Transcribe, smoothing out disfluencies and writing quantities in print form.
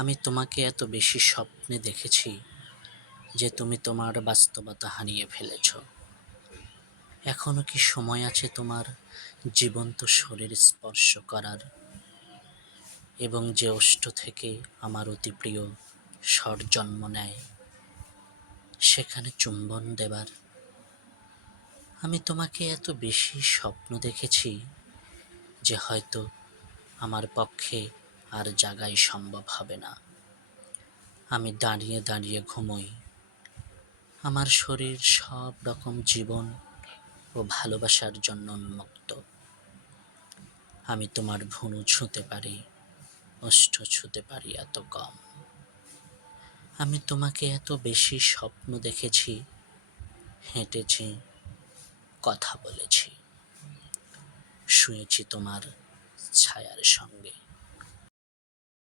আমি তোমাকে এত বেশি স্বপ্নে দেখেছি যে তুমি তোমার বাস্তবতা হারিয়ে ফেলেছ। এখনো কি সময় আছে তোমার জীবন্ত শরীর স্পর্শ করার এবং যে ওষ্ঠ থেকে আমার অতি প্রিয় স্বর জন্ম নেয় সেখানে চুম্বন দেবার? আমি তোমাকে এত বেশি স্বপ্ন দেখেছি যে হয়তো আমার পক্ষে আর জাগাই সম্ভব হবে না। আমি দাঁড়িয়ে দাঁড়িয়ে ঘুমোই, আমার শরীর সব রকম জীবন ও ভালোবাসার জন্য উন্মুক্ত। আমি তোমার ভুরু ছুঁতে পারি, ওষ্ঠ ছুঁতে পারি এত কম। আমি তোমাকে এত বেশি স্বপ্ন দেখেছি, হেঁটেছি, কথা বলেছি, শুয়েছি তোমার ছায়ার সঙ্গে।